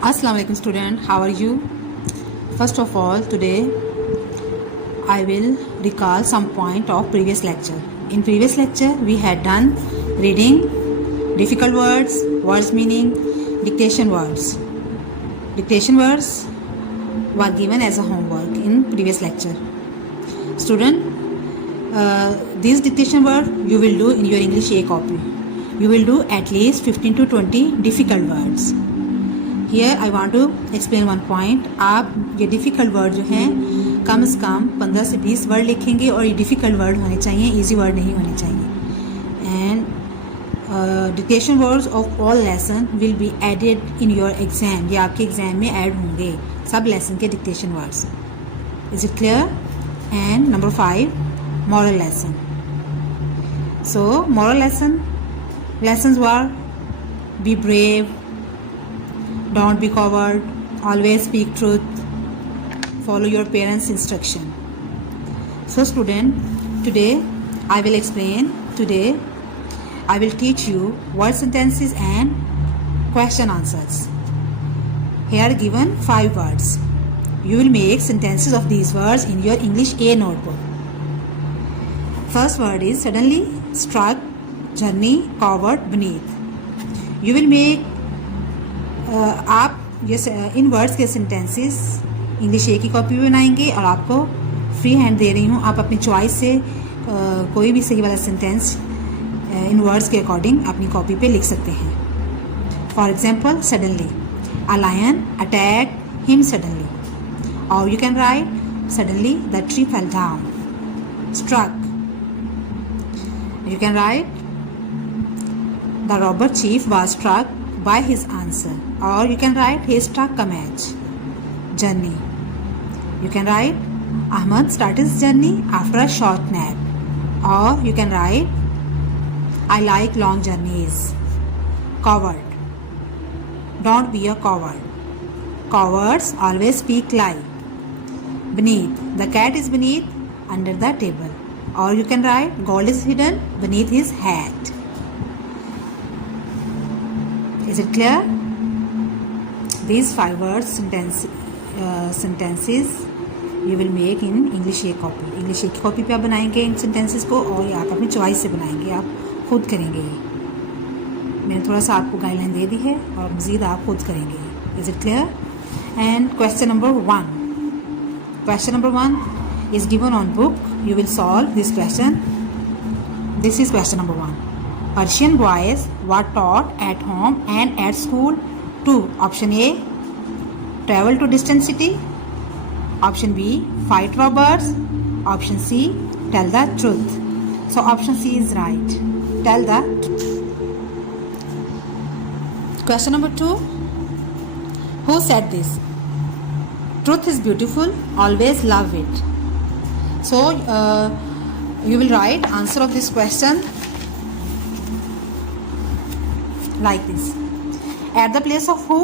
Assalamu alaikum student, how are you? First of all, today I will recall some point of previous lecture. In previous lecture we had done reading, difficult words, words meaning, dictation words. Dictation words were given as a homework in previous lecture. Student, these dictation words you will do in your English A copy. You will do at least 15 to 20 difficult words. Here I want to explain one point. आप ये difficult word जो हैं कम से कम 15 से 20 word लिखेंगे और ये difficult word होने चाहिए, इजी वर्ड नहीं होने चाहिए. And dictation words of all lesson will be added in your exam. ये आपके एग्जाम में ऐड होंगे सब लेसन के dictation words. Is it clear? And number 5, moral lesson. So moral lesson lessons were be brave, don't be coward, always speak truth, follow your parents' instruction. So student, today I will explain. Today I will teach you word sentences and question answers. Here are given 5 words. You will make sentences of these words in your English A notebook. First word is suddenly, struck, journey, coward, beneath. You will make आप ये इन words के sentences English ए की copy भी बनाएंगे और आपको free hand दे रही हूँ. आप अपनी चॉइस से कोई भी सही वाला सेंटेंस इन वर्ड्स के अकॉर्डिंग अपनी कॉपी पे लिख सकते हैं. For example, suddenly, a lion attack him suddenly. और you can write suddenly the tree fell down. Struck, you can write the robber chief was struck by his answer, or you can write he struck a match. Journey, you can write Ahmad started his journey after a short nap, or you can write I like long journeys. Coward, don't be a coward. Cowards always speak lie. Beneath, the cat is beneath under the table, or you can write gold is hidden beneath his hat. Is it clear? These 5 words sentences you will make in English A copy. English A की copy पे आप बनाएंगे इन sentences को और आप अपनी choice से बनाएंगे, आप खुद करेंगे. मैंने थोड़ा सा आपको गाइडलाइन दे दी है और मज़ीद आप खुद करेंगे. Is it clear? And question number 1. Question number 1 is given on book. You will solve this question. This is question number 1. Persian boys were taught at home and at school to option A, travel to distant city, option B, fight robbers, option C, tell the truth. So option C is right. Tell the truth. Question number 2. Who said this? Truth is beautiful, always love it. So you will write answer of this question like this. At the place of who,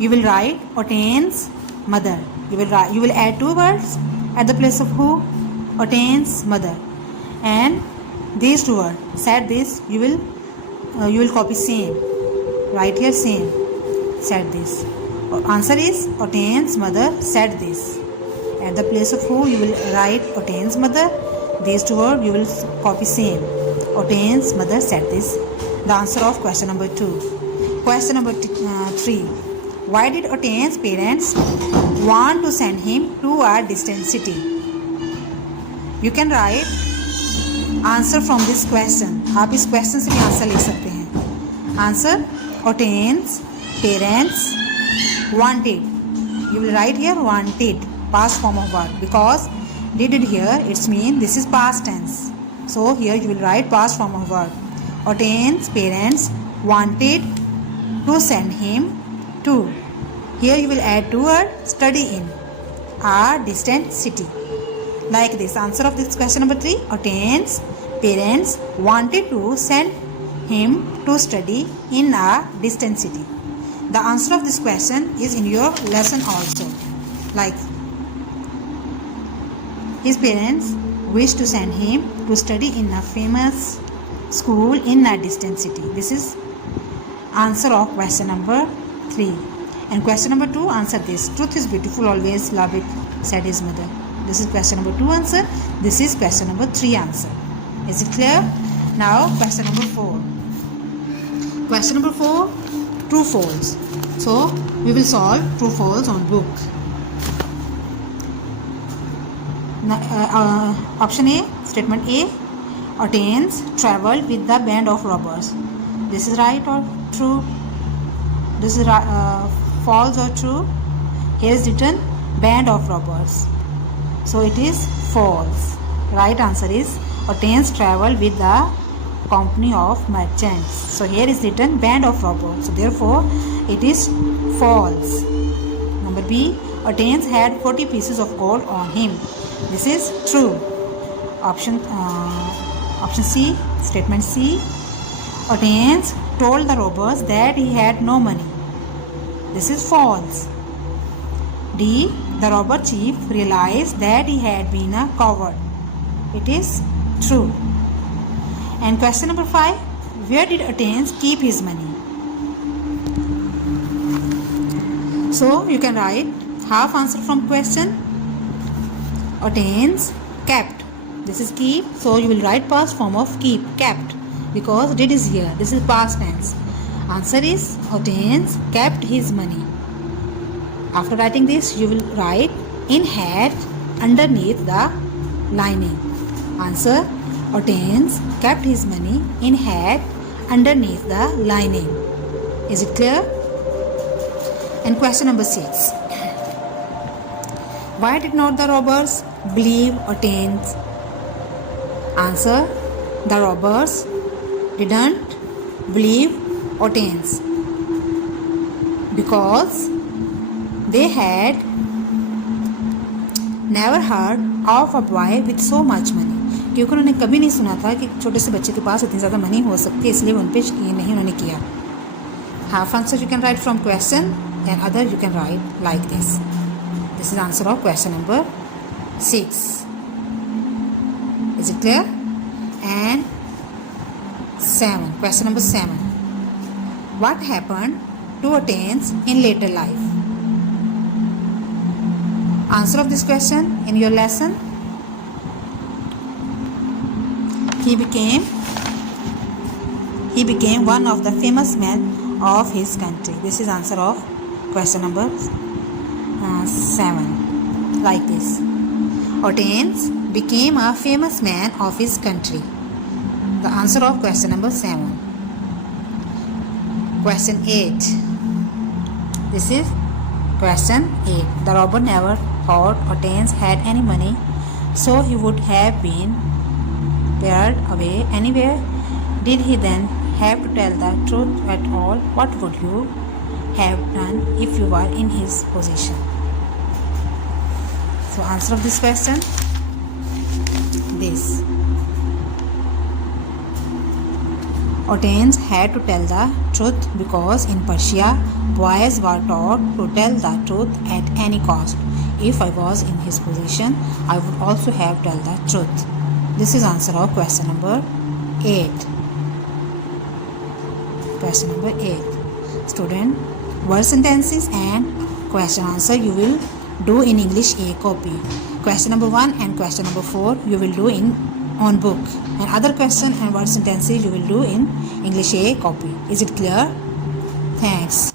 you will write Otane's mother. You will add 2 words at the place of who, Otane's mother, and these 2 words. Said this, you will copy same. Write here same. Said this. Answer is Otane's mother said this. At the place of who, you will write Otane's mother. These 2 words you will copy same. Otane's mother said this. The answer of question number 2. Question number 3. Why did Otane's parents want to send him to a distant city? You can write answer from this question. आप इस question से भी answer लिख सकते हैं. Answer, Otane's parents wanted. You will write here wanted, past form of verb, because did it here it's mean this is past tense. So here you will write past form of verb. Otane's parents wanted to send him to. Here you will add 2 words, study in a distant city. Like this. Answer of this question number 3. Otane's parents wanted to send him to study in a distant city. The answer of this question is in your lesson also. Like his parents wished to send him to study in a famous school in a distant city. This is answer of question number 3. And question number 2, answer this. Truth is beautiful, always love it, said his mother. This is question number 2 answer. This is question number 3 answer. Is it clear? Now question number 4. Question number 4, true false. So we will solve true false on book. Option A, statement A, Athens traveled with the band of robbers. This is right or true? This is false or true? Here is written band of robbers. So it is false. Right answer is Athens traveled with the company of merchants. So here is written band of robbers. So therefore it is false. Number B, Athens had 40 pieces of gold on him. This is true. Option C, statement C, Athens told the robbers that he had no money. This is false. D, the robber chief realized that he had been a coward. It is true. And question number 5, where did Athens keep his money? So you can write half answer from question. Athens kept. This is keep. So you will write past form of keep, kept, because did is here. This is past tense. Answer is Athens kept his money. After writing this, you will write in had underneath the lining. Answer, Athens kept his money in had underneath the lining. Is it clear? And question number 6. Why did not the robbers believe Athens? Answer, the robbers didn't believe Athens because they had never heard of a boy with so much money. क्योंकि उन्होंने कभी नहीं सुना था कि छोटे से बच्चे के पास इतनी ज़्यादा मनी हो सकती है, इसलिए उन पे यकीन नहीं उन्होंने किया. Half answer you can write from question and other you can write like this. This is answer of question number 6. Is it clear? And 7. Question number 7. What happened to Athens in later life? Answer of this question in your lesson. He became one of the famous men of his country. This is answer of question number 7. Like this. Athens became a famous man of his country. The answer of question number 7. Question 8. This is question 8. The robber never thought Athens had any money, so he would have been pared away anywhere. Did he then have to tell the truth at all? What would you have done if you were in his position? So answer of this question, this. Athens had to tell the truth because in Persia, boys were taught to tell the truth at any cost. If I was in his position, I would also have told the truth. This is answer of question number 8. Question number 8. Student, word sentences and question answer you will do in English A copy. Question number 1 and question number 4 you will do on book, and other question and word sentences you will do in English A copy. Is it clear? Thanks.